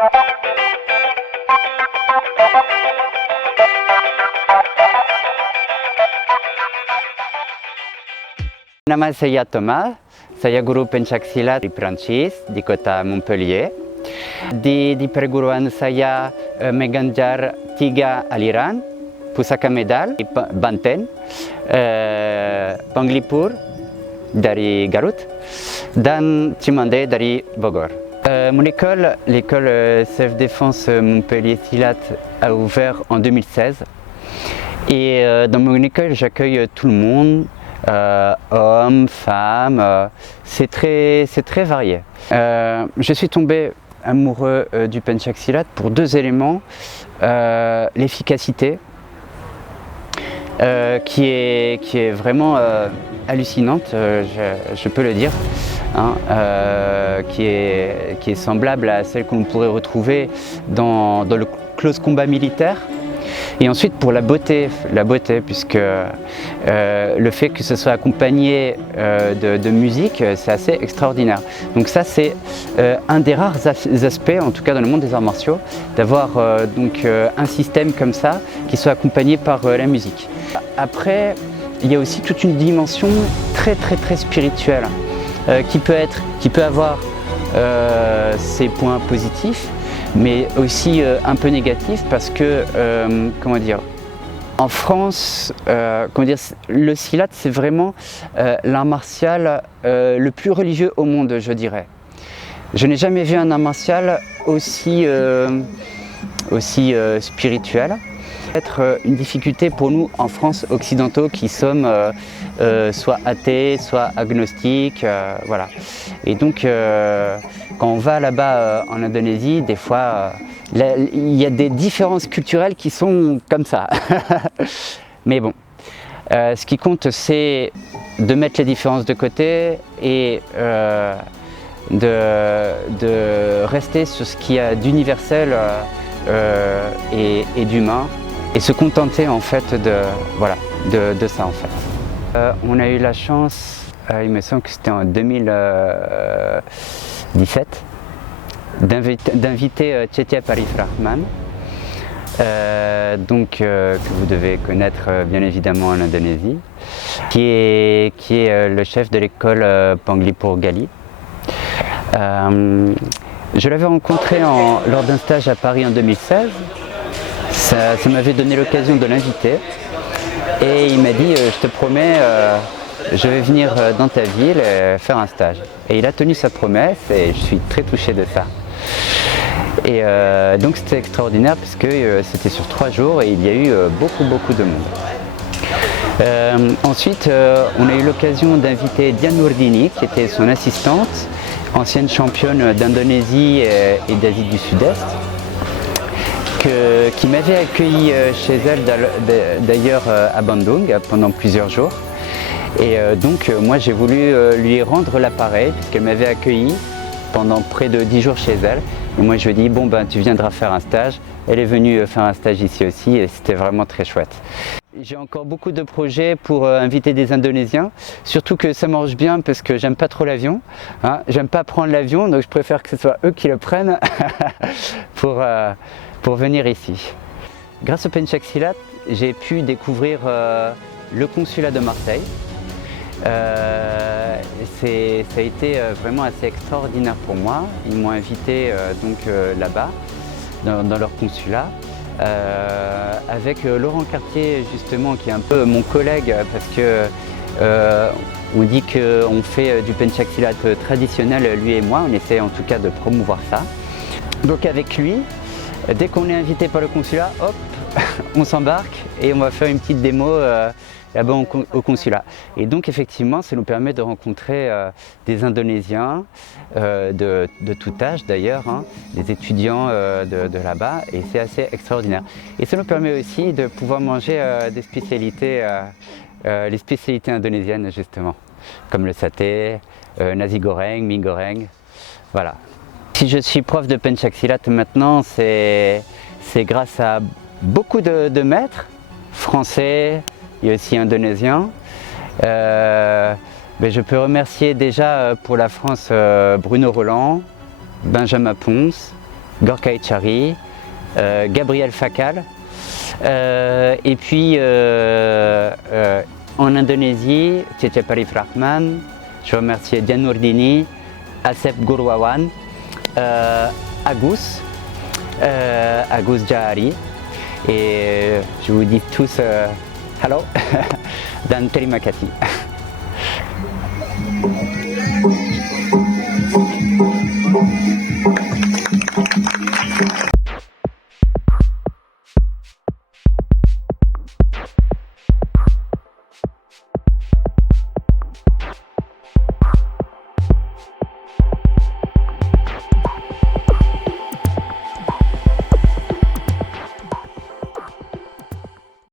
Nama saya Thomas, saya guru pencaksilat di Prancis, di kota Montpellier. Di perguruan saya mengajar 3 aliran, Pusaka Medal, Banten, Penglipur dari Garut, dan Cimande dari Bogor. Mon école, l'école Self-Défense Montpellier Silat, a ouvert en 2016. Et dans mon école, j'accueille tout le monde. Hommes, femmes, c'est très varié. Je suis tombé amoureux du pencaksilat pour 2 éléments. L'efficacité qui est vraiment hallucinante, je peux le dire, hein, qui est semblable à celle qu'on pourrait retrouver dans le close combat militaire. Et ensuite pour la beauté puisque le fait que ce soit accompagné de musique, c'est assez extraordinaire. Donc ça c'est un des rares aspects, en tout cas dans le monde des arts martiaux, d'avoir un système comme ça qui soit accompagné par la musique. Après, il y a aussi toute une dimension très spirituelle qui peut avoir ses points positifs, mais aussi un peu négatif parce que, comment dire, en France, le silat c'est vraiment l'art martial le plus religieux au monde, je dirais. Je n'ai jamais vu un art martial aussi spirituel. Être une difficulté pour nous en France occidentaux qui sommes soit athées, soit agnostiques, voilà. Et donc quand on va là-bas en Indonésie, des fois il y a des différences culturelles qui sont comme ça. Mais bon, ce qui compte c'est de mettre les différences de côté et de rester sur ce qu'il y a d'universel et d'humain. Et se contenter en fait de ça en fait. On a eu la chance, il me semble que c'était en 2017, d'inviter Chetya Parifrahman, que vous devez connaître bien évidemment en Indonésie, qui est le chef de l'école Penglipur Gali. Je l'avais rencontré lors d'un stage à Paris en 2016. Ça m'avait donné l'occasion de l'inviter et il m'a dit je te promets, je vais venir dans ta ville faire un stage. Et il a tenu sa promesse et je suis très touché de ça. Et donc c'était extraordinaire parce que c'était sur 3 jours et il y a eu beaucoup de monde. Ensuite on a eu l'occasion d'inviter Dian Nurdini qui était son assistante, ancienne championne d'Indonésie et d'Asie du Sud-Est. Qui m'avait accueilli chez elle d'ailleurs à Bandung pendant plusieurs jours. Et donc moi j'ai voulu lui rendre l'appareil puisqu'elle m'avait accueilli pendant près de 10 jours chez elle. Et moi je lui ai dit bon ben tu viendras faire un stage. Elle est venue faire un stage ici aussi et c'était vraiment très chouette. J'ai encore beaucoup de projets pour inviter des Indonésiens, surtout que ça marche bien parce que j'aime pas trop l'avion, hein. J'aime pas prendre l'avion donc je préfère que ce soit eux qui le prennent pour venir ici. Grâce au pencaksilat, j'ai pu découvrir le consulat de Marseille. Ça a été vraiment assez extraordinaire pour moi. Ils m'ont invité là-bas, dans leur consulat, avec Laurent Cartier justement, qui est un peu mon collègue, parce que on dit qu'on fait du pencaksilat traditionnel, lui et moi, on essaie en tout cas de promouvoir ça. Donc avec lui, dès qu'on est invité par le consulat, hop, on s'embarque et on va faire une petite démo là-bas au consulat. Et donc effectivement, ça nous permet de rencontrer des Indonésiens de tout âge d'ailleurs, hein, des étudiants de là-bas, et c'est assez extraordinaire. Et ça nous permet aussi de pouvoir manger des spécialités, les spécialités indonésiennes justement, comme le saté, nasi goreng, mie goreng, voilà. Si je suis prof de pencaksilat maintenant, c'est grâce à beaucoup de maîtres français et aussi indonésiens. Mais je peux remercier déjà pour la France Bruno Roland, Benjamin Ponce, Gorka Echari, Gabriel Fakal, et puis en Indonésie, Cece Parif Rahman, je remercie Dian Nurdini, Asep Gurwawan, Agus Jahari, et je vous dis tous hello, dan terima kasih.